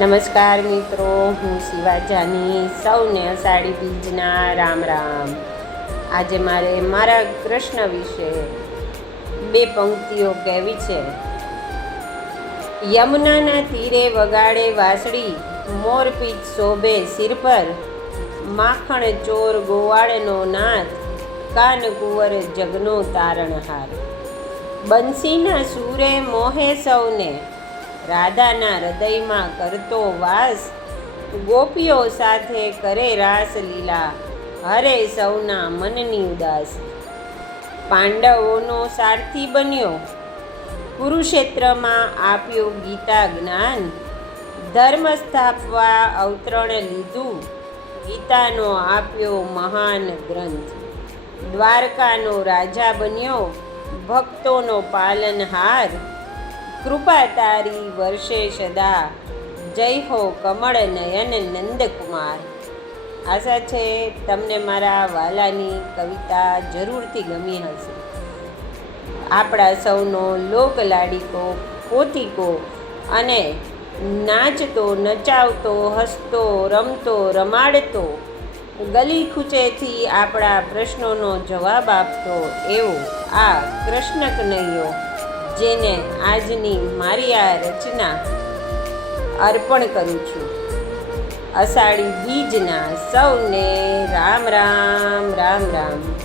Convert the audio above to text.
નમસ્કાર મિત્રો, હું શિવાજાની, સૌને અષાઢી બીજના રામ રામ. આજે મારે મારા કૃષ્ણ વિશે બે પંક્તિઓ કહેવી છે. યમુનાના તીરે વગાડે વાસળી મોરપીચ શોભે સિર પર, માખણ ચોર ગોવાળનો નાથ કાન કુંવર જગનો તારણહાર. બંસીના સૂરે મોહે સૌને રાધાના હૃદયમાં કરતો વાસ ગોપીઓ સાથે કરે રાસ લીલા. હરે સૌના મનની ઉદાસ. પાંડવોનો સારથી બન્યો. કુરુક્ષેત્રમાં આપ્યું ગીતા જ્ઞાન. ધર્મ સ્થાપવા અવતરણ લીધું. ગીતાનો આપ્યો મહાન ગ્રંથ. દ્વારકાનો રાજા બન્યો. ભક્તોનો પાલનહાર. કૃપા તારી વર્ષે સદા. જય હો કમળ નયન નંદકુમાર. આશા છે તમને મારા વાલાની કવિતા જરૂરથી ગમી હશે. આપણા સૌનો લોકલાડીકો પોતીકો અને નાચતો, નચાવતો, હસતો, રમતો, રમાડતો, ગલી ખૂચેથી આપણા પ્રશ્નોનો જવાબ આપતો એવો આ કૃષ્ણ કનૈયો જેને આજની મારી આ રચના અર્પણ કરું છું. અષાઢી બીજના સૌને રામ રામ રામ રામ.